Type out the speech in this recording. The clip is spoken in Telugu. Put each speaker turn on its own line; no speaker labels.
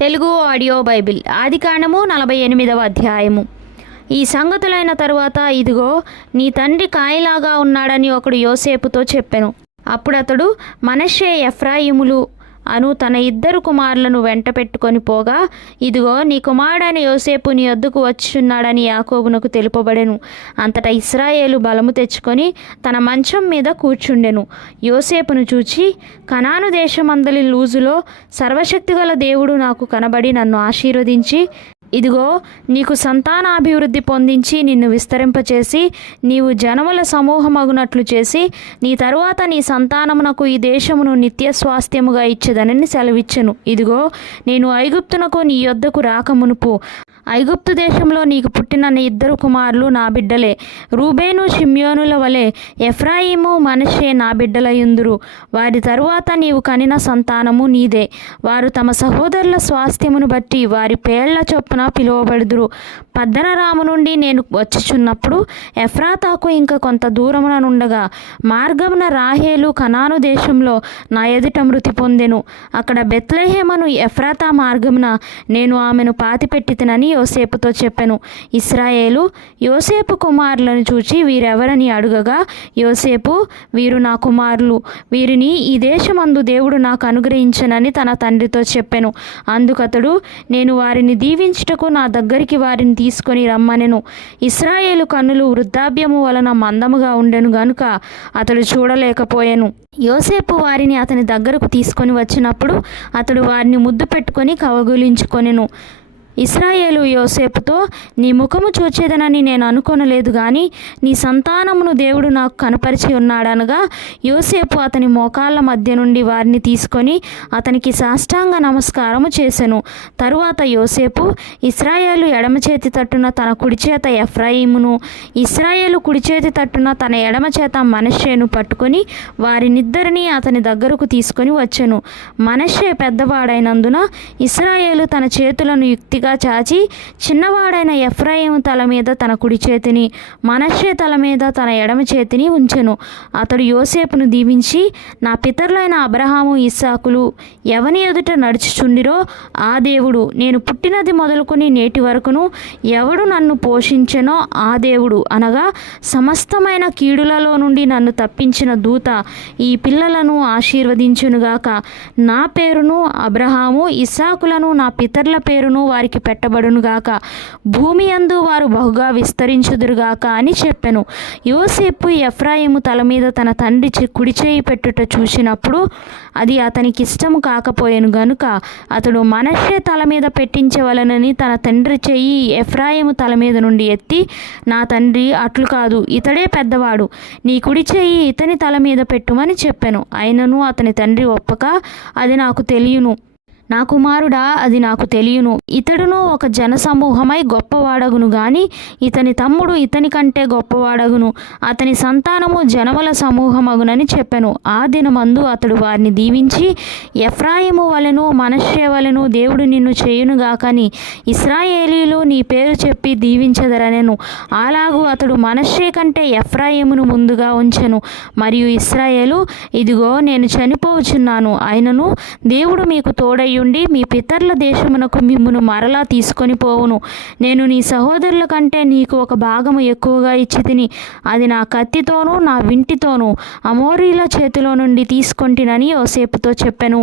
Telugu audio Bible. ఆదికాండము నలభై ఎనిమిదవ అధ్యాయము. ఈ సంగతులైన తరువాత ఇదిగో నీ తండ్రి కాయలాగా ఉన్నాడని ఒకడు యోసేపుతో చెప్పెను. అప్పుడతడు మనషే ఎఫ్రాయిములు అను తన ఇద్దరు కుమారులను వెంట పెట్టుకొని పోగా ఇదిగో నీ కుమారుడైన యోసేపు నీ వద్దకు వచ్చున్నాడని యాకోబునకు తెలుపబడెను. అంతటా ఇస్రాయేలు బలము తెచ్చుకొని తన మంచం మీద కూర్చుండెను. యోసేపును చూచి కనాను దేశమందలి లూజులో సర్వశక్తిగల దేవుడు నాకు కనబడి నన్ను ఆశీర్వదించి ఇదిగో నీకు సంతానాభివృద్ధి పొందించి నిన్ను విస్తరింపచేసి నీవు జనముల సమూహమగునట్లు చేసి నీ తరువాత నీ సంతానమునకు ఈ దేశమును నిత్య స్వాస్థ్యముగా ఇచ్చేదనని సెలవిచ్చెను. ఇదిగో నేను ఐగుప్తునకు నీ యొద్దకు రాకమునుపు ఐగుప్తు దేశంలో నీకు పుట్టిన నీ ఇద్దరు కుమారులు నా బిడ్డలే. రూబేను షిమ్యోనుల వలె ఎఫ్రాయిము మనషే నా బిడ్డలయుందురు. వారి తరువాత నీవు కనిన సంతానము నీదే. వారు తమ సహోదరుల స్వాస్థ్యమును బట్టి వారి పేళ్ళ చొప్పున పిలువబడుదురు. పద్దనరాము నుండి నేను వచ్చుచున్నప్పుడు ఎఫ్రాతాకు ఇంకా కొంత దూరమున నుండగా మార్గమున రాహేలు కనాను దేశంలో నా ఎదుట మృతి పొందెను. అక్కడ బెత్లెహేమను ఎఫ్రాతా మార్గమున నేను ఆమెను పాతిపెట్టితినని యోసేపుతో చెప్పెను. ఇస్రాయేలు యోసేపు కుమారులను చూచి వీరెవరని అడుగగా యోసేపు వీరు నా కుమారులు. వీరిని ఈ దేశమందు దేవుడు నాకు అనుగ్రహించనని తన తండ్రితో చెప్పెను. అందుకతడు నేను వారిని దీవించుటకు నా దగ్గరికి వారిని తీసుకొని రమ్మనెను. ఇస్రాయేలు కన్నులు వృద్ధాభ్యము వలన మందముగా ఉండెను గనుక అతడు చూడలేకపోయాను. యోసేపు వారిని అతని దగ్గరకు తీసుకొని వచ్చినప్పుడు అతడు వారిని ముద్దు పెట్టుకొని కవగులించుకొనెను. ఇస్రాయేలు యోసేపుతో నీ ముఖము చూచేదనని నేను అనుకోనలేదు కానీ నీ సంతానమును దేవుడు నాకు కనపరిచి ఉన్నాడనగా యోసేపు అతని మోకాళ్ళ మధ్య నుండి వారిని తీసుకొని అతనికి సాష్టాంగ నమస్కారము చేసెను. తరువాత యోసేపు ఇస్రాయేలు ఎడమ చేతి తట్టున తన కుడిచేత ఎఫ్రాయిమును ఇస్రాయేలు కుడిచేతి తట్టున తన ఎడమ చేత మనషేను పట్టుకొని వారినిద్దరినీ అతని దగ్గరకు తీసుకొని వచ్చెను. మనషే పెద్దవాడైనందున ఇస్రాయేలు తన చేతులను యుక్తిగా చాచి చిన్నవాడైన ఎఫ్రాయిం తల మీద తన కుడి చేతిని మనషే తల మీద తన ఎడమ చేతిని ఉంచెను. అతడు యోసేపును దీవించి నా పితరులైన అబ్రహాము ఇస్సాకులు ఎవని ఎదుట నడుచుచుండిరో ఆ దేవుడు నేను పుట్టినది మొదలుకొని నేటి వరకును ఎవడు నన్ను పోషించెనో ఆ దేవుడు అనగా సమస్తమైన కీడులలో నుండి నన్ను తప్పించిన దూత ఈ పిల్లలను ఆశీర్వదించునుగాక. నా పేరును అబ్రహాము ఇస్సాకులను నా పితరుల పేరును వారి వారికి పెట్టబడునుగాక. భూమి అందు వారు బహుగా విస్తరించుదురుగాక అని చెప్పెను. యోసేపు ఎఫ్రాయిము తల మీద తన తండ్రి చి- కుడి చేయి పెట్టుట చూసినప్పుడు అది అతనికి ఇష్టము కాకపోయాను గనుక అతడు మనషే తల మీద పెట్టించవలనని తన తండ్రి చెయ్యి ఎఫ్రాయిము తల మీద నుండి ఎత్తి నా తండ్రి అట్లు కాదు ఇతడే పెద్దవాడు. నీ కుడి చెయ్యి ఇతని తల మీద పెట్టుమని చెప్పాను. అయినను అతని తండ్రి ఒప్పక అది నాకు తెలియను. నా కుమారుడా అది నాకు తెలియను. ఇతడును ఒక జనసమూహమై గొప్పవాడగును గాని ఇతని తమ్ముడు ఇతని కంటే గొప్పవాడగును. అతని సంతానము జనముల సమూహమగునని చెప్పెను. ఆ దినమందు అతడు వారిని దీవించి ఎఫ్రాయిము వలెను మనష్య వలెను దేవుడు నిన్ను చేయునుగాకని ఇస్రాయేలీలు నీ పేరు చెప్పి దీవించదరనెను. అలాగూ అతడు మనష్య కంటే ఎఫ్రాయిమును ముందుగా ఉంచెను. మరియు ఇస్రాయేలు ఇదిగో నేను చనిపోవచ్చున్నాను ఆయనను దేవుడు మీకు తోడయ్యుండి మీ పితరుల దేశమునకు మిమ్మును మరలా తీసుకొని పోవును. నేను నీ సహోదరుల కంటే నీకు ఒక భాగము ఎక్కువగా ఇచ్చి తిని అది నా కత్తితోనూ నా వింటితోనూ అమోరీల చేతిలో నుండి తీసుకొంటినని యోసేపుతో చెప్పెను.